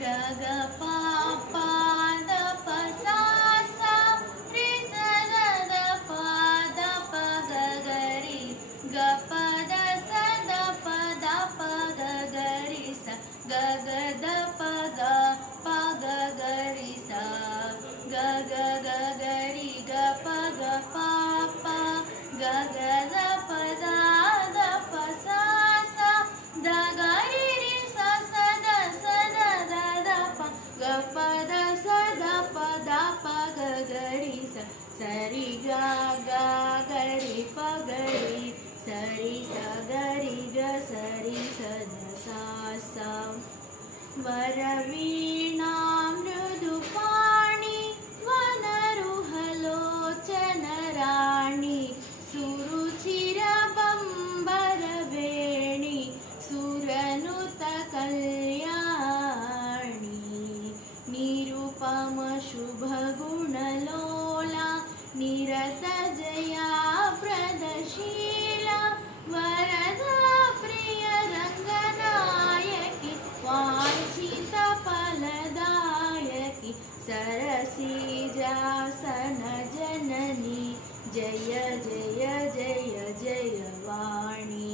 ग ग पा पा द प सा सा रे स द द प द प ग ग रि ग प द स द प द प ग ग रि ಸ ग ग द प ग प ग ग रि ಸ ग ग ग ಗ रि ಗ ಪ ಗ ಪ ಪ ಗ ಗ ದ ಪ ದ ದ ಪ ಸ ಸ ದ ಗ ರಿ ರಿ ಸ ಸ ದ ಸ ದ ದ ದ ಪ ಗ ಪ ದ ಸ ದ ಪ ದ ಪ ಗ ಗ ರಿ ಸ ಸ ರಿ ಗ ಗ ಗ ರಿ ಪ ಗ ರಿ ಸ ರಿ ಸ ಗ ರಿ ಗ ಸ ರಿ ಸ ದ ಸ ಸ ವರವೀಣಾ ಮೃದುಪಾಣಿ ವನರುಹಲೋಚನ ರಾಣಿ ಸುರುಚಿರ ಬಂಬರ ವೇಣಿ ಸುರನುತ ಕಲ್ಯಾಣಿ ನಿರುಪಮ ಶುಭ ಗುಣಲೋಲ ನಿರತ ಜಯ ಪ್ರದಶೀಲ ವರದ ಪ್ರಿಯ ರಂಗನಾಯಕಿ ವಾಂಛಿತ ಫಲದಾಯಕಿ सरसीजासन जननी जय जय जय जय वाणी।